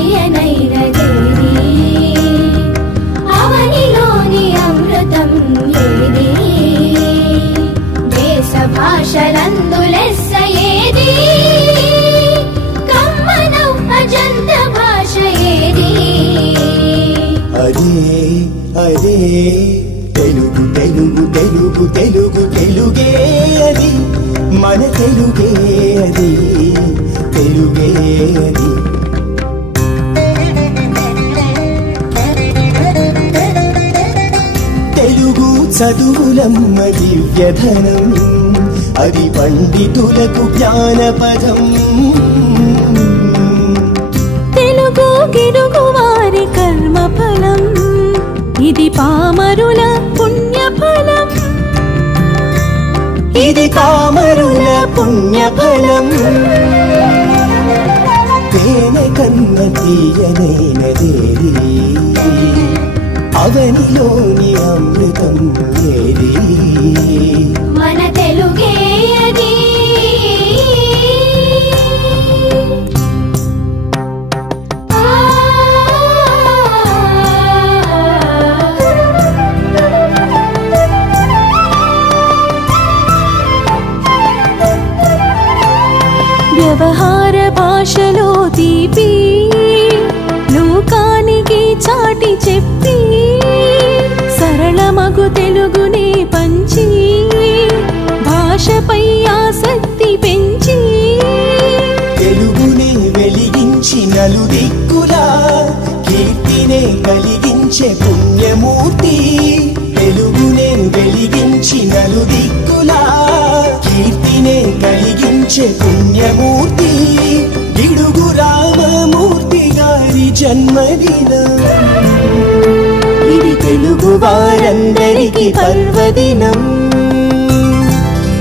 తీయనైనదేది అవనిలోని అమృతం ఏది దేశ భాషలందు లెస్స ఏది కమ్మనం అజంత భాష ఏది అదే అదే తెలుగు తెలుగు తెలుగు తెలుగు తెలుగే అది మన తెలుగే అది తెలుగే అది తెలుగు చదువులమ్మ దివ్యధనం అది పండితులకు జ్ఞానపదం తెలుగు గిడుగు వారి కర్మఫలం ఇది పామరుల పుణ్యఫలం ఇది పామరుల పుణ్యఫలం తేనె కన్న తీయనైనదేది అవనిలోని అమృతం ఏది మన తెలుగే అది వ్యవహార భాషలో తీపి లోకానికి చాటి చెప్పి సరళమగు తెలుగుని పంచి భాషపై ఆసక్తి పెంచి తెలుగుని వెలిగించి నలుదిక్కులా కీర్తినే కలిగించే పుణ్యమూర్తి తెలుగునే వెలిగించి నలుదిక్కులా కీర్తినే కలిగించే పుణ్యమూర్తి గిడుగు రామమూర్తి గారి జన్మదినం ఇది తెలుగు వారందరికీ పర్వదినం